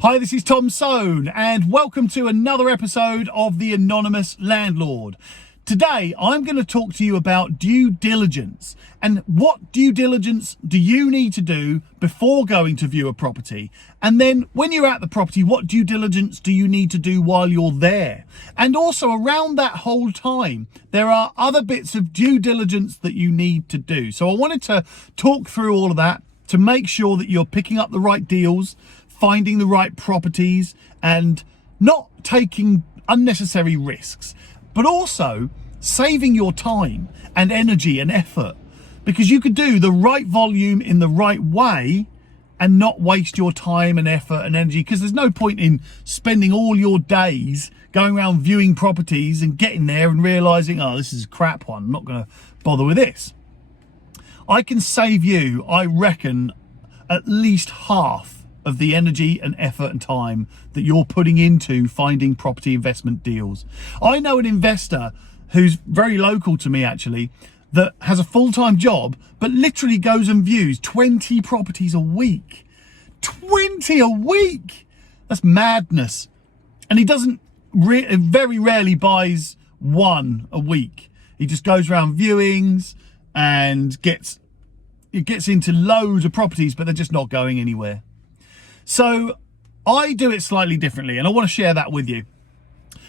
Hi, this is Tom Soane, and welcome to another episode of the Anonymous Landlord. Today, I'm going to talk to you about due diligence and what due diligence do you need to do before going to view a property? And then when you're at the property, what due diligence do you need to do while you're there? And also around that whole time, there are other bits of due diligence that you need to do. So I wanted to talk through all of that to make sure that you're picking up the right deals, finding the right properties, and not taking unnecessary risks, but also saving your time and energy and effort, because you could do the right volume in the right way and not waste your time and effort and energy, because there's no point in spending all your days going around viewing properties and getting there and realizing, oh, this is a crap one, I'm not going to bother with this. I can save you, I reckon, at least half of the energy and effort and time that you're putting into finding property investment deals. I know an investor who's very local to me actually, that has a full-time job, but literally goes and views 20 properties a week. 20 a week! That's madness. And he doesn't, very rarely buys one a week. He just goes around viewings and gets into loads of properties, but they're just not going anywhere. So I do it slightly differently, and I want to share that with you.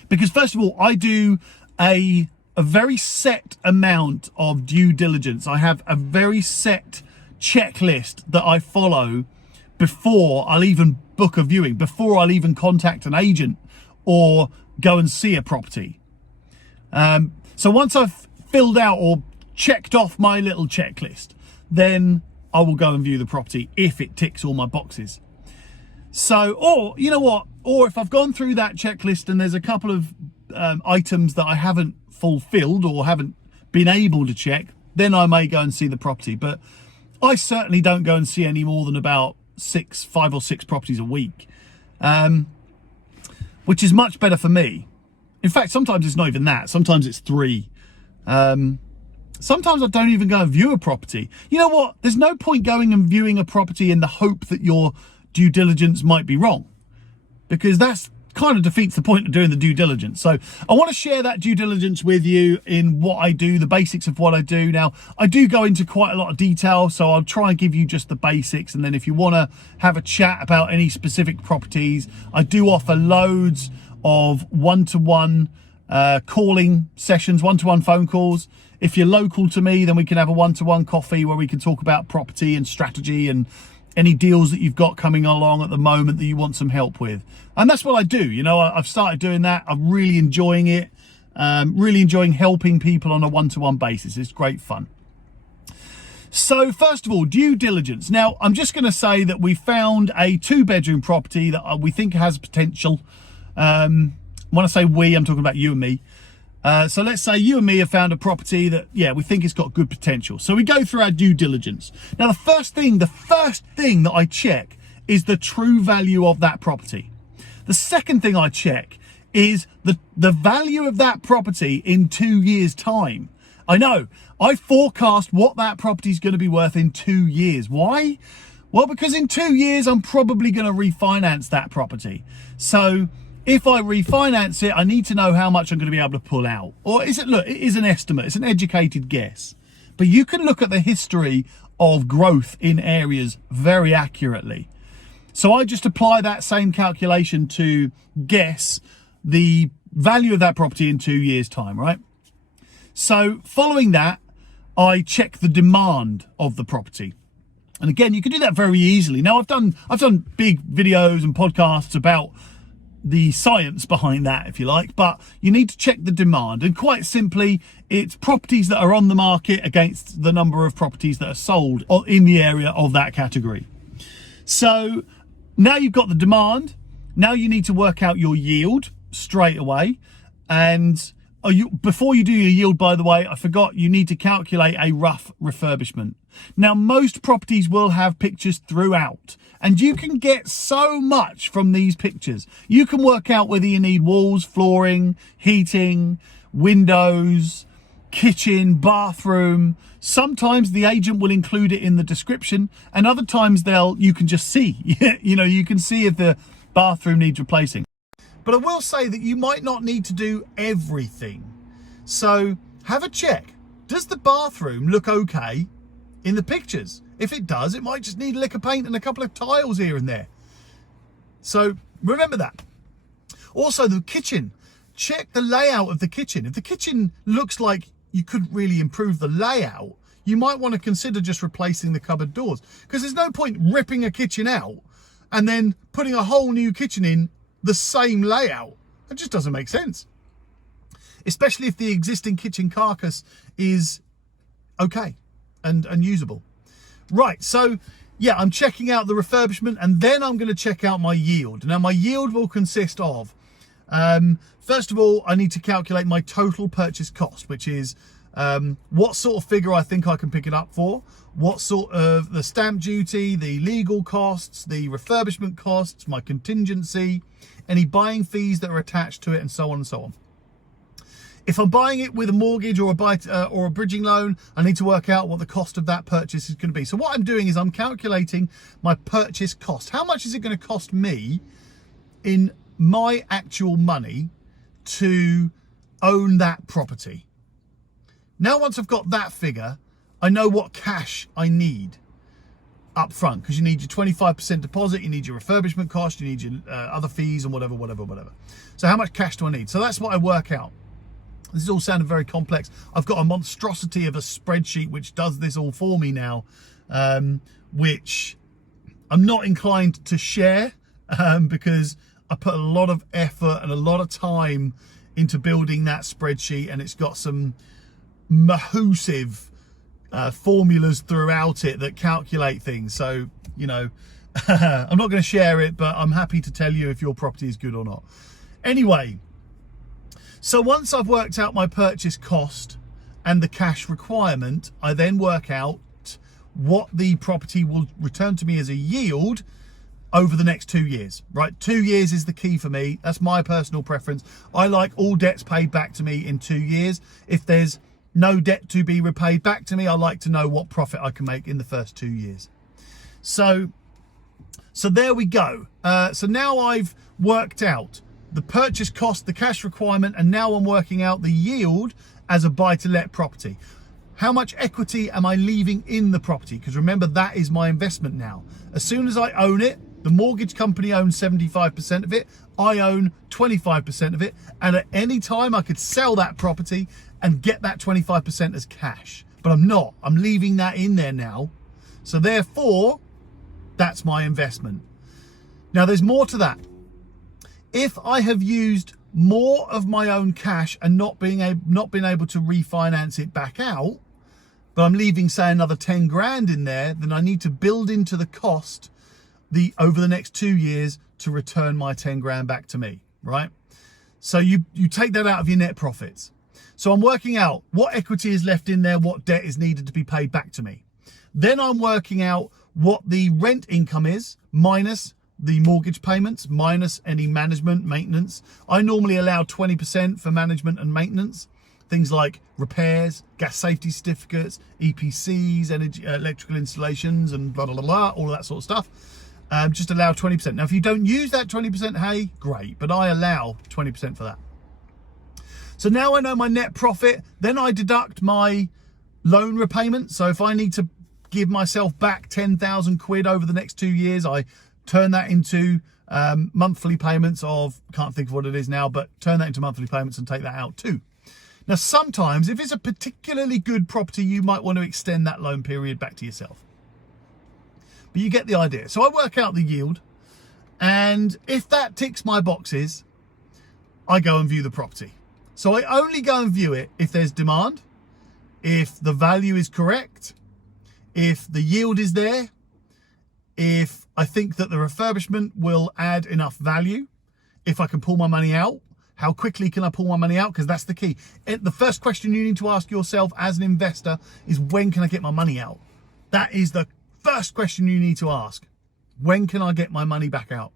Because first of all, I do a very set amount of due diligence. I have a very set checklist that I follow before I'll even book a viewing, before I'll even contact an agent or go and see a property. So once I've filled out or checked off my little checklist, then I will go and view the property if it ticks all my boxes. So, or you know what, or if I've gone through that checklist and there's a couple of items that I haven't fulfilled or haven't been able to check, then I may go and see the property. But I certainly don't go and see any more than about 5 or 6 properties a week, which is much better for me. In fact, sometimes it's not even that. Sometimes it's 3. Sometimes I don't even go and view a property. You know what? There's no point going and viewing a property in the hope that your due diligence might be wrong, because that's kind of defeats the point of doing the due diligence. So I want to share that due diligence with you in what I do, the basics of what I do. Now, I do go into quite a lot of detail, so I'll try and give you just the basics. And then if you want to have a chat about any specific properties, I do offer loads of one-to-one calling sessions, one-to-one phone calls. If you're local to me, then we can have a one-to-one coffee where we can talk about property and strategy and any deals that you've got coming along at the moment that you want some help with. And that's what I do. You know, I've started doing that. I'm really enjoying it. Really enjoying helping people on a one-to-one basis. It's great fun. So first of all, due diligence. Now, I'm just going to say that we found a 2-bedroom property that we think has potential. When I say we, I'm talking about you and me. So let's say you and me have found a property that, yeah, we think it's got good potential. So we go through our due diligence. Now, the first thing that I check is the true value of that property. The second thing I check is the value of that property in 2 years' time. I know, I forecast what that property is going to be worth in 2 years. Why? Well, because in 2 years, I'm probably going to refinance that property. So if I refinance it, I need to know how much I'm going to be able to pull out. Or is it, look, it is an estimate, it's an educated guess. But you can look at the history of growth in areas very accurately. So I just apply that same calculation to guess the value of that property in 2 years' time, right? So following that, I check the demand of the property. And again, you can do that very easily. Now, I've done big videos and podcasts about the science behind that, if you like, but you need to check the demand. And quite simply, it's properties that are on the market against the number of properties that are sold in the area of that category. So now you've got the demand. Now you need to work out your yield straight away. And before you do your yield, by the way, I forgot, you need to calculate a rough refurbishment. Now, most properties will have pictures throughout, and you can get so much from these pictures. You can work out whether you need walls, flooring, heating, windows, kitchen, bathroom. Sometimes the agent will include it in the description, and other times you can just see. You know, you can see if the bathroom needs replacing. But I will say that you might not need to do everything. So have a check. Does the bathroom look okay in the pictures? If it does, it might just need a lick of paint and a couple of tiles here and there. So remember that. Also the kitchen, check the layout of the kitchen. If the kitchen looks like you couldn't really improve the layout, you might want to consider just replacing the cupboard doors, because there's no point ripping a kitchen out and then putting a whole new kitchen in the same layout. It just doesn't make sense. Especially if the existing kitchen carcass is okay and usable. Right, so yeah, I'm checking out the refurbishment, and then I'm going to check out my yield. Now my yield will consist of, first of all, I need to calculate my total purchase cost, which is what sort of figure I think I can pick it up for, what sort of the stamp duty, the legal costs, the refurbishment costs, my contingency, any buying fees that are attached to it, and so on and so on. If I'm buying it with a mortgage or a bridging loan, I need to work out what the cost of that purchase is going to be. So what I'm doing is I'm calculating my purchase cost. How much is it going to cost me in my actual money to own that property? Now, once I've got that figure, I know what cash I need up front, because you need your 25% deposit, you need your refurbishment cost, you need your other fees and whatever. So how much cash do I need? So that's what I work out. This is all sounding very complex. I've got a monstrosity of a spreadsheet which does this all for me now, which I'm not inclined to share because I put a lot of effort and a lot of time into building that spreadsheet, and it's got some massive formulas throughout it that calculate things. So, you know, I'm not going to share it, but I'm happy to tell you if your property is good or not. Anyway, so once I've worked out my purchase cost and the cash requirement, I then work out what the property will return to me as a yield over the next 2 years, right? 2 years is the key for me. That's my personal preference. I like all debts paid back to me in 2 years. If there's no debt to be repaid back to me, I like to know what profit I can make in the first 2 years. So there we go. So now I've worked out the purchase cost, the cash requirement, and now I'm working out the yield as a buy-to-let property. How much equity am I leaving in the property? Because remember, that is my investment now. As soon as I own it, the mortgage company owns 75% of it, I own 25% of it, and at any time I could sell that property and get that 25% as cash. But I'm not. I'm leaving that in there now. So therefore, that's my investment. Now there's more to that. If I have used more of my own cash and not been able to refinance it back out, but I'm leaving, say, another 10 grand in there, then I need to build into the cost over the next 2 years to return my 10 grand back to me, right? So you take that out of your net profits. So I'm working out what equity is left in there, what debt is needed to be paid back to me. Then I'm working out what the rent income is minus the mortgage payments, minus any management, maintenance. I normally allow 20% for management and maintenance. Things like repairs, gas safety certificates, EPCs, energy, electrical installations, and blah, blah, blah, blah, all of that sort of stuff. Just allow 20%. Now, if you don't use that 20%, hey, great, but I allow 20% for that. So now I know my net profit, then I deduct my loan repayment. So if I need to give myself back 10,000 quid over the next 2 years, I turn that into monthly payments of, can't think of what it is now, but turn that into monthly payments and take that out too. Now, sometimes if it's a particularly good property, you might want to extend that loan period back to yourself. But you get the idea. So I work out the yield, and if that ticks my boxes, I go and view the property. So I only go and view it if there's demand, if the value is correct, if the yield is there, if I think that the refurbishment will add enough value, if I can pull my money out. How quickly can I pull my money out? Because that's the key. The first question you need to ask yourself as an investor is, when can I get my money out? That is the first question you need to ask. When can I get my money back out?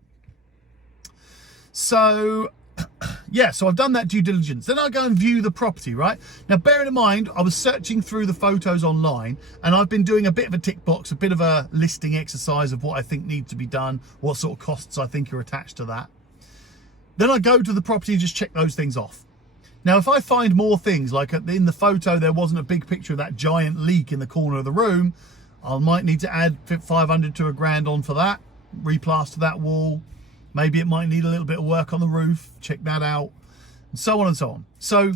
So yeah, so I've done that due diligence. Then I go and view the property, right? Now, bearing in mind, I was searching through the photos online, and I've been doing a bit of a tick box, a bit of a listing exercise of what I think needs to be done, what sort of costs I think are attached to that. Then I go to the property and just check those things off. Now, if I find more things, like in the photo, there wasn't a big picture of that giant leak in the corner of the room, I might need to add 500 to £1,000 on for that, replaster that wall. Maybe it might need a little bit of work on the roof, check that out, and so on and so on. So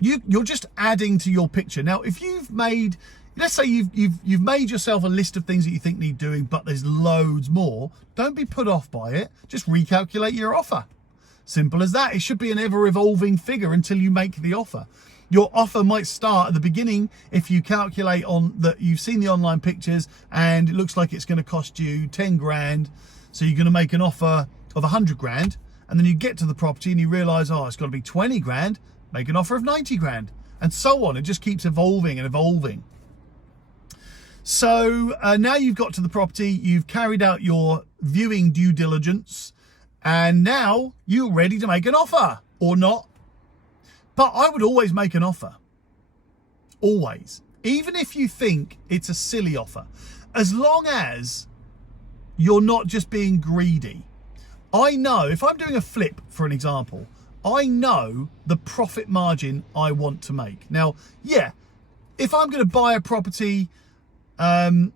you're just adding to your picture. Now, if you've made, let's say you've made yourself a list of things that you think need doing, but there's loads more, don't be put off by it. Just recalculate your offer. Simple as that. It should be an ever-evolving figure until you make the offer. Your offer might start at the beginning if you calculate on that you've seen the online pictures and it looks like it's going to cost you 10 grand. So you're going to make an offer of 100 grand, and then you get to the property and you realize, oh, it's got to be 20 grand, make an offer of 90 grand, and so on. It just keeps evolving and evolving. So now you've got to the property, you've carried out your viewing due diligence, and now you're ready to make an offer, or not. But I would always make an offer. Always. Even if you think it's a silly offer. As long as you're not just being greedy. I know, if I'm doing a flip, for an example, I know the profit margin I want to make. Now, yeah, if I'm going to buy a property and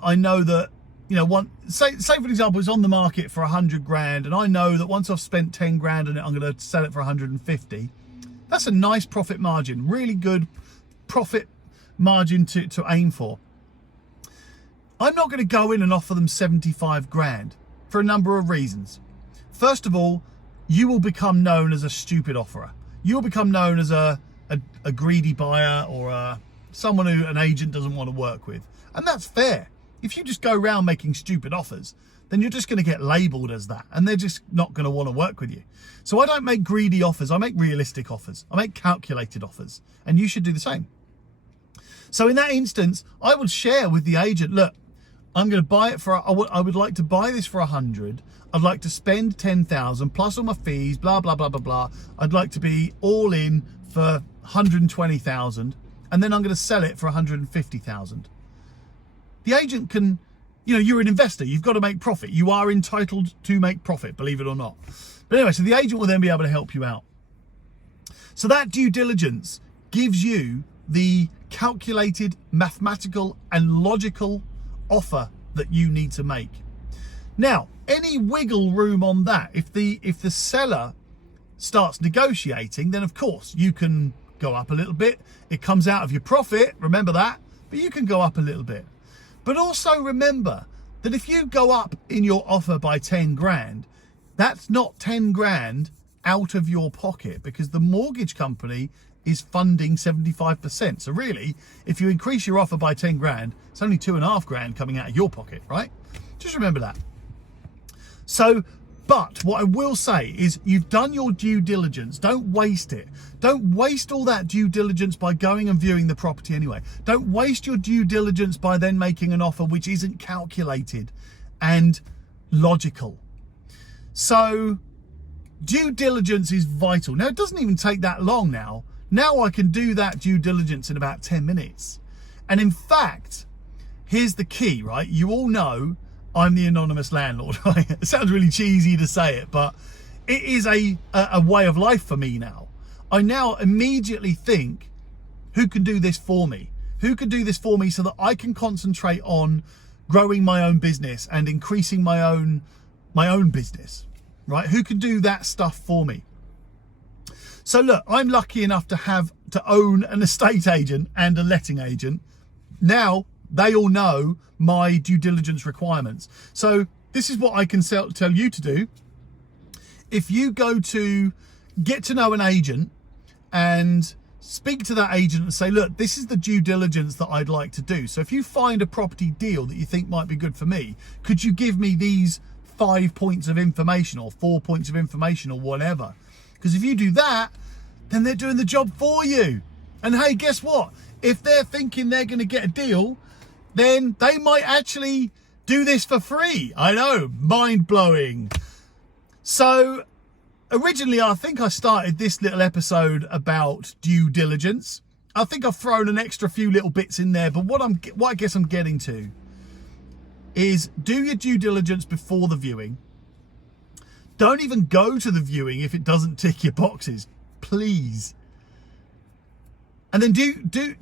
I know that, you know, say for example, it's on the market for 100 grand, and I know that once I've spent 10 grand on it, I'm going to sell it for 150. That's a nice profit margin, really good profit margin to aim for. I'm not going to go in and offer them 75 grand for a number of reasons. First of all, you will become known as a stupid offerer. You'll become known as a greedy buyer, or someone who an agent doesn't want to work with. And that's fair. If you just go around making stupid offers, then you're just going to get labelled as that, and they're just not going to want to work with you. So I don't make greedy offers. I make realistic offers. I make calculated offers, and you should do the same. So in that instance, I would share with the agent, look, I'm going to buy it for, I would like to buy this for 100. I'd like to spend 10,000 plus all my fees, blah, blah, blah, blah, blah. I'd like to be all in for 120,000, and then I'm going to sell it for 150,000. The agent can, you know, you're an investor. You've got to make profit. You are entitled to make profit, believe it or not. But anyway, so the agent will then be able to help you out. So that due diligence gives you the calculated, mathematical and logical offer that you need to make. Now, any wiggle room on that, if the seller starts negotiating, then of course you can go up a little bit. It comes out of your profit, remember that, but you can go up a little bit. But also remember that if you go up in your offer by 10 grand, that's not 10 grand out of your pocket, because the mortgage company is funding 75%. So really, if you increase your offer by 10 grand, it's only 2.5 grand coming out of your pocket, right? Just remember that. So, but what I will say is, you've done your due diligence. Don't waste it. Don't waste all that due diligence by going and viewing the property anyway. Don't waste your due diligence by then making an offer which isn't calculated and logical. So due diligence is vital. Now, it doesn't even take that long now. Now I can do that due diligence in about 10 minutes. And in fact, here's the key, right? You all know I'm the anonymous landlord. It sounds really cheesy to say it, but it is a way of life for me now. I now immediately think, who can do this for me? Who can do this for me so that I can concentrate on growing my own business and increasing my own business, right? Who can do that stuff for me? So look, I'm lucky enough to own an estate agent and a letting agent. Now they all know my due diligence requirements. So this is what I can tell you to do. If you go to get to know an agent and speak to that agent and say, look, this is the due diligence that I'd like to do. So if you find a property deal that you think might be good for me, could you give me these 5 points of information or 4 points of information or whatever? Because if you do that, then they're doing the job for you. And hey, guess what? If they're thinking they're going to get a deal, then they might actually do this for free. I know, mind blowing. So originally, I think I started this little episode about due diligence. I think I've thrown an extra few little bits in there, but what I guess I'm getting to is do your due diligence before the viewing. Don't even go to the viewing if it doesn't tick your boxes, please. And then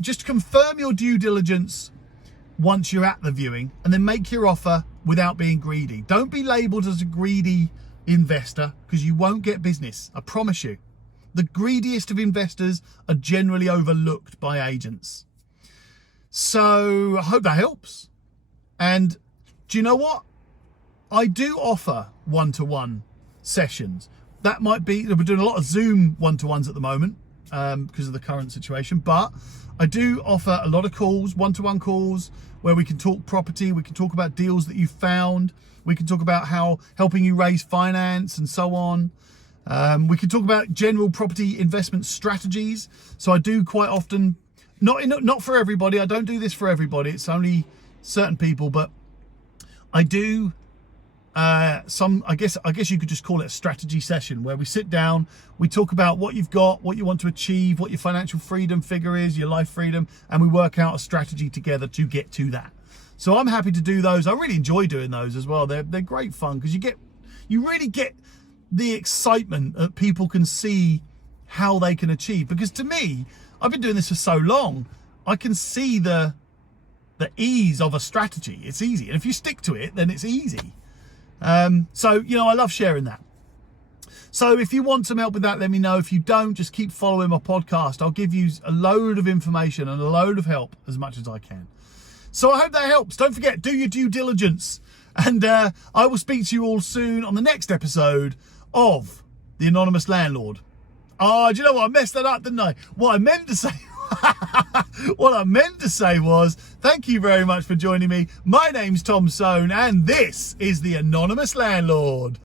just confirm your due diligence once you're at the viewing, and then make your offer without being greedy. Don't be labelled as a greedy investor, because you won't get business, I promise you. The greediest of investors are generally overlooked by agents. So I hope that helps. And do you know what? I do offer one-to-one sessions. That might be, we're doing a lot of Zoom one-to-ones at the moment because of the current situation, but I do offer a lot of calls, one-to-one calls, where we can talk property, we can talk about deals that you found, we can talk about how helping you raise finance and so on. We can talk about general property investment strategies. So I do quite often, not for everybody, I don't do this for everybody, it's only certain people, but I do I guess you could just call it a strategy session, where we sit down, we talk about what you've got, what you want to achieve, what your financial freedom figure is, your life freedom, and we work out a strategy together to get to that. So I'm happy to do those. I really enjoy doing those as well. They're great fun, because you really get the excitement that people can see how they can achieve. Because to me, I've been doing this for so long, I can see the ease of a strategy. It's easy, and if you stick to it, then it's easy. So, I love sharing that. So if you want some help with that, let me know. If you don't, just keep following my podcast. I'll give you a load of information and a load of help as much as I can. So I hope that helps. Don't forget, do your due diligence. And I will speak to you all soon on the next episode of The Anonymous Landlord. Oh, do you know what? I messed that up, didn't I? What I meant to say was, thank you very much for joining me. My name's Tom Soane, and this is The Anonymous Landlord.